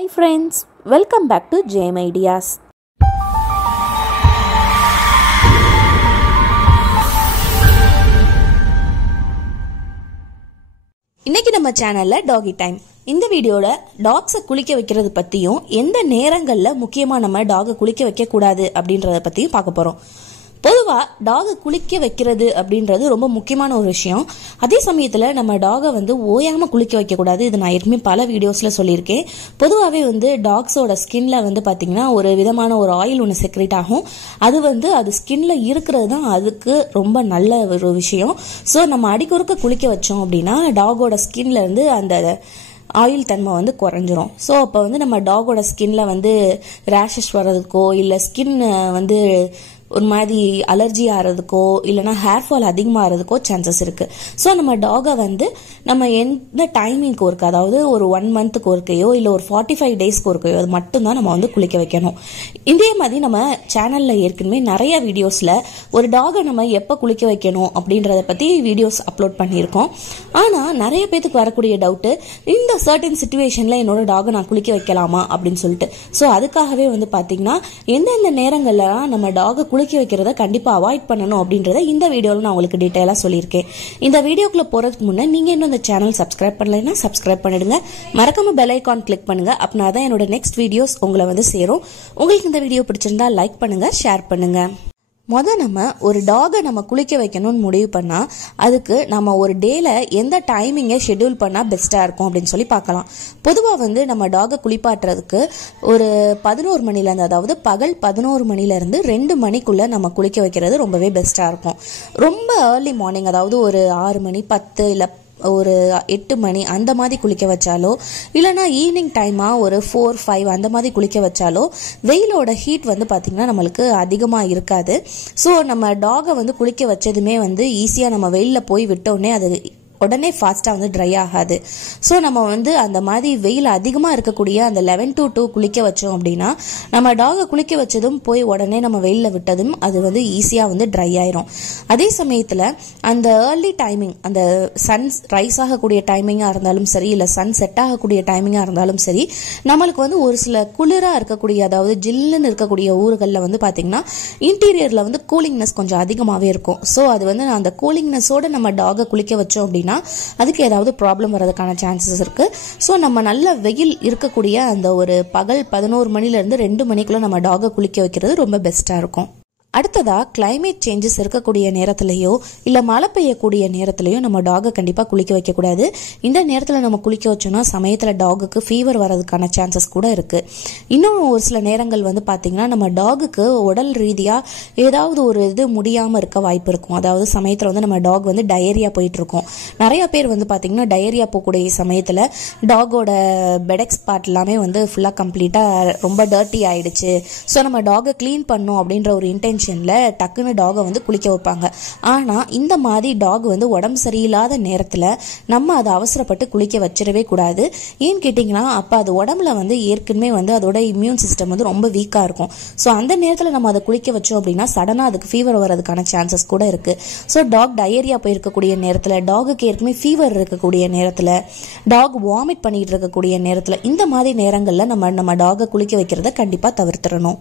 Hi friends, welcome back to Jayam Ideas. இன்னைக்கு நம்ம சேனல்ல டாகி டைம். இந்த வீடியோல டாக்ஸை குளிக்க வைக்கிறது பத்தியும் எந்த நேரங்கள்ல முக்கியமா நம்ம டாகை குளிக்க வைக்க கூடாது அப்படின்றத பத்தியும் பார்க்க போறோம். பொதுவா டாகை குளிக்க வைக்கிறது அப்படின்றது ரொம்ப முக்கியமான ஒரு விஷயம். அதே சமயத்துல நம்ம டாகை ஓயாம குளிக்க வைக்க கூடாது. இது நான் ஏற்கனவே பல வீடியோஸ்ல சொல்லியிருக்கேன். பொதுவாகவே டாக்ஸோட ஸ்கின்ல பாத்தீங்கன்னா ஒரு விதமான ஒரு ஆயில் ஒன்று செக்ரேட் ஆகும். அது ஸ்கின்ல இருக்கிறது தான் அதுக்கு ரொம்ப நல்ல ஒரு விஷயம். ஸோ நம்ம அடிக்கொருக்க குளிக்க வச்சோம் அப்படின்னா டாகோட ஸ்கின்ல இருந்து அந்த ஆயில் தன்மை குறைஞ்சிரும். ஸோ அப்போ நம்ம டாகோட ஸ்கின்ல ரேஷஸ் வர்றதுக்கோ இல்லை ஸ்கின் ஒரு மாதிரி அலர்ஜி ஆகிறதுக்கோ இல்லைனா ஹேர் ஃபால் அதிகமாகிறதுக்கோ சான்சஸ் இருக்கு. ஸோ நம்ம டாகை நம்ம எந்த டைமிங்க்கு ஒர்க்கு, அதாவது ஒரு 1 மந்த்துக்கு ஒர்க்கையோ இல்லை ஒரு 45 டேஸ்க்கு ஒர்க்கையோ அது மட்டும்தான் நம்ம குளிக்க வைக்கணும். இதே மாதிரி நம்ம சேனல்ல ஏற்கனவே நிறைய வீடியோஸ்ல ஒரு டாகை நம்ம எப்போ குளிக்க வைக்கணும் அப்படின்றத பத்தி வீடியோஸ் அப்லோட் பண்ணியிருக்கோம். ஆனா நிறைய பேத்துக்கு வரக்கூடிய டவுட்டு, இந்த சர்டன் சிச்சுவேஷன்ல என்னோட டாகை நான் குளிக்க வைக்கலாமா அப்படின்னு சொல்லிட்டு. ஸோ அதுக்காகவே பாத்தீங்கன்னா எந்தெந்த நேரங்கள்லாம் நம்ம டாகை குளிக்க வைக்கிறத கண்டிப்பா அவாய்ட் பண்ணணும் அப்படின்றத இந்த வீடியோல நான் உங்களுக்கு டீடைலா சொல்லியிருக்கேன். இந்த வீடியோக்குள்ள போறதுக்கு முன்ன நீங்க இன்னும் இந்த சேனல் சப்ஸ்கிரைப் பண்ணலைன்னா சப்ஸ்கிரைப் பண்ணிடுங்க. மறக்காம பெல் ஐகான் கிளிக் பண்ணுங்க. அப்படின்னா என்னோட நெக்ஸ்ட் வீடியோஸ் உங்களை சேரும். உங்களுக்கு இந்த வீடியோ பிடிச்சிருந்தா லைக் பண்ணுங்க, ஷேர் பண்ணுங்க. நம்ம ஒரு டாகை நம்ம குளிக்க வைக்கணும்னு முடிவு பண்ணா அதுக்கு நம்ம ஒரு டேல எந்த டைமிங்கை ஷெட்யூல் பண்ணா பெஸ்டா இருக்கும் அப்படின்னு சொல்லி பார்க்கலாம். பொதுவா நம்ம டாகை குளிப்பாட்டுறதுக்கு ஒரு 11 மணில இருந்து, அதாவது பகல் 11 மணில இருந்து 2 மணிக்குள்ள நம்ம குளிக்க வைக்கிறது ரொம்பவே பெஸ்டா இருக்கும். ரொம்ப ஏர்லி மார்னிங், அதாவது ஒரு 6 மணி 10 இல்ல ஒரு 8 மணி அந்த மாதிரி குளிக்க வச்சாலோ இல்லைனா ஈவினிங் டைமா ஒரு 4, 5 அந்த மாதிரி குளிக்க வச்சாலோ வெயிலோட ஹீட் பாத்தீங்கன்னா நம்மளுக்கு அதிகமா இருக்காது. ஸோ நம்ம டாகை குளிக்க வச்சதுமே ஈஸியா நம்ம வெயில்ல போய் விட்டோடனே அது உடனே ஃபாஸ்டா ட்ரை ஆகாது. ஸோ நம்ம அந்த மாதிரி வெயில் அதிகமா இருக்கக்கூடிய அந்த 11 to 2 குளிக்க வச்சோம் அப்படின்னா நம்ம டாகை குளிக்க வச்சதும் போய் உடனே நம்ம வெயில்ல விட்டதும் அது ஈஸியா ட்ரை ஆயிரும். அதே சமயத்துல அந்த ஏர்லி டைமிங், அந்த சன் ரைஸ் ஆகக்கூடிய டைமிங்கா இருந்தாலும் சரி இல்ல சன் செட் ஆகக்கூடிய டைமிங்கா இருந்தாலும் சரி, நம்மளுக்கு ஒரு சில குளிரா இருக்கக்கூடிய, அதாவது ஜில்லுன்னு இருக்கக்கூடிய ஊர்கள்ல பாத்தீங்கன்னா இன்டீரியர்ல கூலிங்னஸ் கொஞ்சம் அதிகமாவே இருக்கும். ஸோ அது அந்த கூலிங்னஸோட நம்ம டாகை குளிக்க வச்சோம் அப்படின்னா அதுக்கு ஏதாவது ப்ராப்ளம் வரதுக்கான சான்சஸ் இருக்கு. ஸோ நம்ம நல்ல வெயில் இருக்கக்கூடிய அந்த ஒரு பகல் 11 மணில இருந்து 2 மணிக்குள்ள நம்ம டாகை குளிக்க வைக்கிறது ரொம்ப பெஸ்டா இருக்கும். அடுத்ததா கிளைமேட் சேஞ்சஸ் இருக்கக்கூடிய நேரத்திலேயோ இல்ல மழை பெய்யக்கூடிய நேரத்திலேயோ நம்ம டாகை கண்டிப்பா குளிக்க வைக்க கூடாது. இந்த நேரத்துல நம்ம குளிக்க வச்சோம்னா சமயத்துல டாகுக்கு ஃபீவர் வரதுக்கான சான்சஸ் கூட இருக்கு. இன்னும் ஒரு சில நேரங்கள் பாத்தீங்கன்னா நம்ம டாகுக்கு உடல் ரீதியா ஏதாவது ஒரு இது முடியாம இருக்க வாய்ப்பு இருக்கும். அதாவது சமயத்துல நம்ம டாக் டயரியா போயிட்டு இருக்கும். நிறைய பேர் பாத்தீங்கன்னா டயரியா போகக்கூடிய சமயத்துல டாகோட பெடெக்ஸ் பார்ட் எல்லாமே ஃபுல்லா கம்ப்ளீட்டா ரொம்ப டர்ட்டி ஆயிடுச்சு, ஸோ நம்ம டாகை கிளீன் பண்ணும் அப்படின்ற ஒரு இன்டென்ஷன் டக்குன்னு டாகை குளிக்க வைப்பாங்க. ஆனா இந்த மாதிரி டாக் உடம்பு சரியில்லாத நேரத்துல நம்ம அதை அவசரப்பட்டு குளிக்க வச்சிடவே கூடாது. ஏன்னு கேட்டீங்கன்னா அப்ப அது உடம்புல ஏற்கனவே அதோட இம்யூன் சிஸ்டம் ரொம்ப வீக்கா இருக்கும். ஸோ அந்த நேரத்துல நம்ம அதை குளிக்க வச்சோம் அப்படின்னா சடனா அதுக்கு ஃபீவர் வரதுக்கான சான்சஸ் கூட இருக்கு. ஸோ டாக் டயரியா போயிருக்கக்கூடிய நேரத்துல, டாகுக்கு ஏற்கனவே ஃபீவர் இருக்கக்கூடிய நேரத்துல, டாக் வாமிட் பண்ணிட்டு இருக்கக்கூடிய நேரத்துல, இந்த மாதிரி நேரங்கள்ல நம்ம டாகை குளிக்க வைக்கிறத கண்டிப்பா தவிர்த்திடணும்.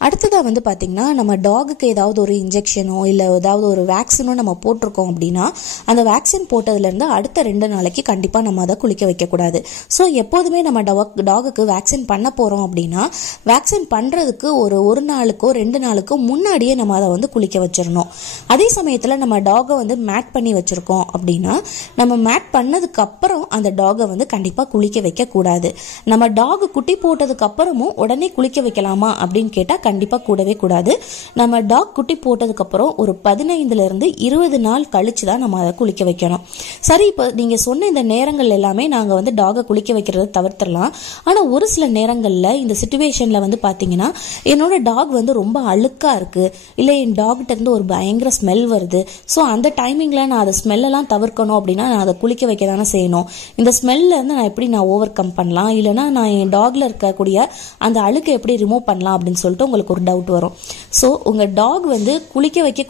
அடுத்ததா பாத்தீங்கன்னா நம்ம டாகுக்கு ஏதாவது ஒரு இன்ஜெக்ஷனோ இல்ல ஏதாவது ஒரு வேக்சினோ நம்ம போட்டிருக்கோம் அப்படின்னா அந்த வேக்சின் போட்டதுல இருந்து அடுத்த 2 நாளைக்கு கண்டிப்பா நம்ம அதை குளிக்க வைக்க கூடாது. ஸோ எப்போதுமே நம்ம டாகுக்கு வேக்சின் பண்ண போறோம் அப்படின்னா வேக்சின் பண்றதுக்கு ஒரு நாளுக்கோ 2 நாளுக்கோ முன்னாடியே நம்ம அதை குளிக்க வச்சிடணும். அதே சமயத்துல நம்ம டாகை மேட் பண்ணி வச்சிருக்கோம் அப்படின்னா நம்ம மேட் பண்ணதுக்கு அப்புறம் அந்த டாகை கண்டிப்பா குளிக்க வைக்க கூடாது. நம்ம டாக் குட்டி போட்டதுக்கு அப்புறமும் உடனே குளிக்க வைக்கலாமா அப்படின்னு கேட்டா கண்டிப்பா கூடவே கூடாது. நம்ம டாக் குட்டி போட்டதுக்கு அப்புறம் ஒரு 15 இருந்து 20 நாள் கழிச்சு தான் நம்ம அதை குளிக்க வைக்கணும். சரி, இப்ப நீங்க சொன்ன இந்த நேரங்கள் எல்லாமே நாங்க டாகை குளிக்க வைக்கிறத தவிர்த்திடலாம். ஆனா ஒரு சில நேரங்கள்ல இந்த சிச்சுவேஷன்ல பாத்தீங்கன்னா என்னோட டாக் ரொம்ப அழுக்கா இருக்கு, இல்ல என் டாக்கிட்ட இருந்து ஒரு பயங்கர ஸ்மெல் வருது. ஸோ அந்த டைமிங்ல நான் அதை ஸ்மெல் எல்லாம் தவிர்க்கணும் அப்படின்னா நான் அதை குளிக்க வைக்க தானே செய்யணும். இந்த ஸ்மெல்ல இருந்து நான் எப்படி ஓவர் கம் பண்ணலாம், இல்லைன்னா நான் என் டாக்ல இருக்கக்கூடிய அந்த அழுக்கை எப்படி ரிமூவ் பண்ணலாம் அப்படின்னு சொல்லிட்டு உங்களுக்கு ஒரு டவுட் வரும். ஸோ உங்கள் டாக் வந்து குளிக்க வைக்க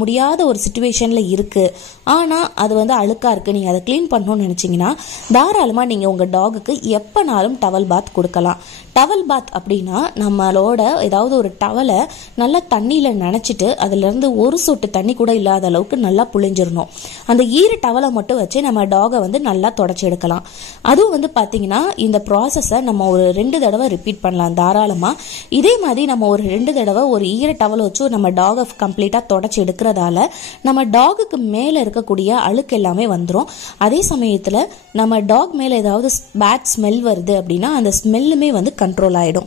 முடியாத ஒரு சுச்சுவேஷனில் இருக்குது, ஆனால் அது வந்து அழுக்காக இருக்குது, நீங்கள் அதை க்ளீன் பண்ணணும்னு நினச்சிங்கன்னா தாராளமாக நீங்கள் உங்கள் டாகுக்கு எப்போனாலும் டவல் பாத் கொடுக்கலாம். டவல் பாத் அப்படின்னா நம்மளோட ஏதாவது ஒரு டவலை நல்லா தண்ணியில் நனைச்சிட்டு அதுலேருந்து ஒரு சொட்டு தண்ணி கூட இல்லாத அளவுக்கு நல்லா புழிஞ்சிடணும். அந்த ஈர டவலை மட்டும் வச்சு நம்ம டாகை வந்து நல்லா தொடச்சி எடுக்கலாம். அதுவும் வந்து பார்த்தீங்கன்னா இந்த ப்ராசஸை நம்ம ஒரு 2 தடவை ரிப்பீட் பண்ணலாம் தாராளமாக. இதே மாதிரி நம்ம ஒரு 2 தடவை ஒரு ஈர டவலை வச்சு நம்ம டாகை கம்ப்ளீட்டாக தொடச்சி எடுக்கிறதால நம்ம டாகுக்கு மேலே இருக்கக்கூடிய அழுக்கு எல்லாமே வந்துடும். அதே சமயத்தில் நம்ம டாக் மேலே ஏதாவது பேட் ஸ்மெல் வருது அப்படின்னா அந்த ஸ்மெல்லுமே வந்து கண்ட்ரோல் ஆகிடும்.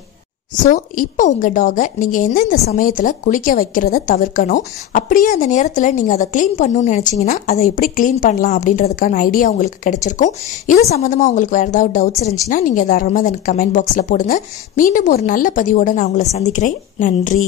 ஸோ இப்போ உங்கள் டாகை நீங்கள் எந்தெந்த சமயத்தில் குளிக்க வைக்கிறத தவிர்க்கணும், அப்படியே அந்த நேரத்தில் நீங்கள் அதை க்ளீன் பண்ணணும்னு நினச்சிங்கன்னா அதை எப்படி க்ளீன் பண்ணலாம் அப்படின்றதுக்கான ஐடியா உங்களுக்கு கிடைச்சிருக்கும். இது சம்மந்தமாக உங்களுக்கு வேறு ஏதாவது டவுட்ஸ் இருந்துச்சுன்னா நீங்கள் தாராளமாக எனக்கு கமெண்ட் பாக்ஸில் போடுங்க. மீண்டும் ஒரு நல்ல பதிவோடு நான் உங்களை சந்திக்கிறேன். நன்றி.